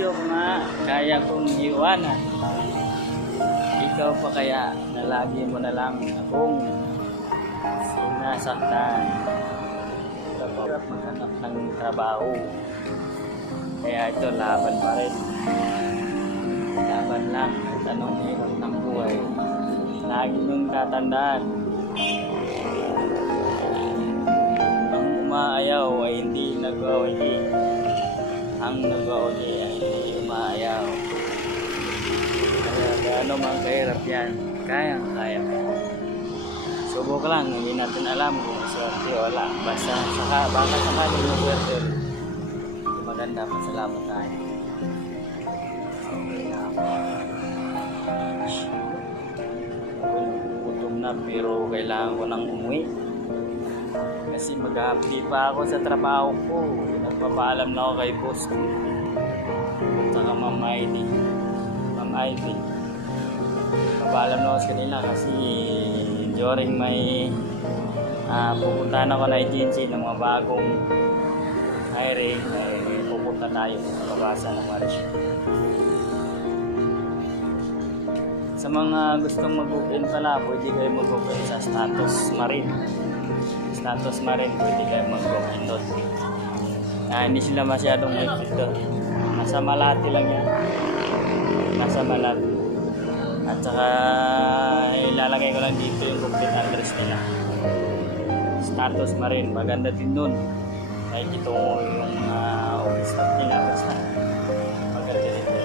bisyo nga kaya kong iwanan. Ikaw pa kaya na lagi mo na lang akong sinasaktan. Hirap maghanap ng trabaho. Kaya ito, laban pa rin. Laban lang. Tanong hirap ng buhay. Lagi mong tatandaan. Ang umaayaw ay hindi nag-awali. Ang nag-awali ay hindi umaayaw. Kaya gaano man kahirap yan, kayang-kaya mo. Subok lang, hindi natin alam kung swerte o wala. Basta baka sakaling yung swerte. Maganda, pasalamat tayo. Okay na ako. Gutom na pero kailangan ko nang umuwi. Kasi mag-happy pa ako sa trabaho ko. Nagpapaalam na ako kay boss ko. At saka Ma'am Ivy. Papaalam na ako sa kanila kasi during may pupuntahan ako na agency ng mga bagong hiring, pupunta tayo sa pabasa ng March. Sa mga gustong mag-open pala, pwede kayo mag-open sa Status Marine. Status Marine, pwede kayo mag-open doon. Hindi sila masyadong mag-open doon. Nasa Malati lang yan. Nasa Malati. At saka ilalagay ko lang dito yung complete address nila. Status Marine, maganda din doon. Kahit ito yung office staff nila, basta maganda dito.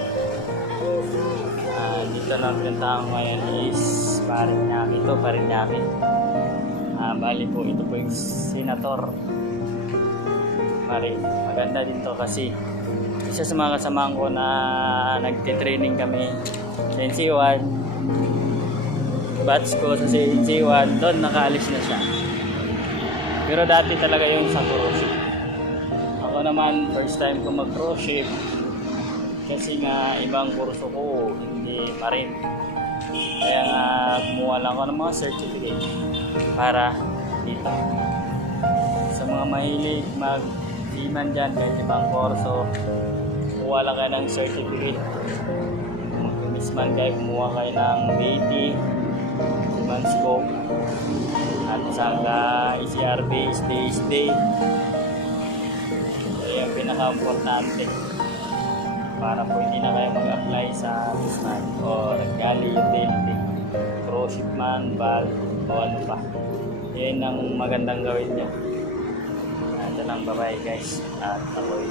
Dito na pinuntahan ko ngayon is Parañaque. Bali po, ito po yung Senator Marine. Maganda din to kasi isa sa mga kasamahan ko na nagtitraining kami sa NC1, batch ko sa NC1, doon nakaalis na siya. Pero dati talaga yung sa cruise ship. Ako naman, first time ko mag-cruise ship kasi nga ibang kurso ko, hindi marine. Kaya nga kumuha lang ako ng mga certificate para dito. Sa mga mahilig mag-seaman dyan, kahit ibang kurso, kumuha lang kayo ng certificate. Mag-misman kayo, kumuha kayo ng BT, seaman scope, at saka ECRB, stay. So yung pinaka-importante para po hindi na kayo mag-apply sa seaman o nag-galley utility, cruise ship man, valve o ano pa. Yan ang magandang gawin nyo. Ito lang, bye-bye guys. At ako'y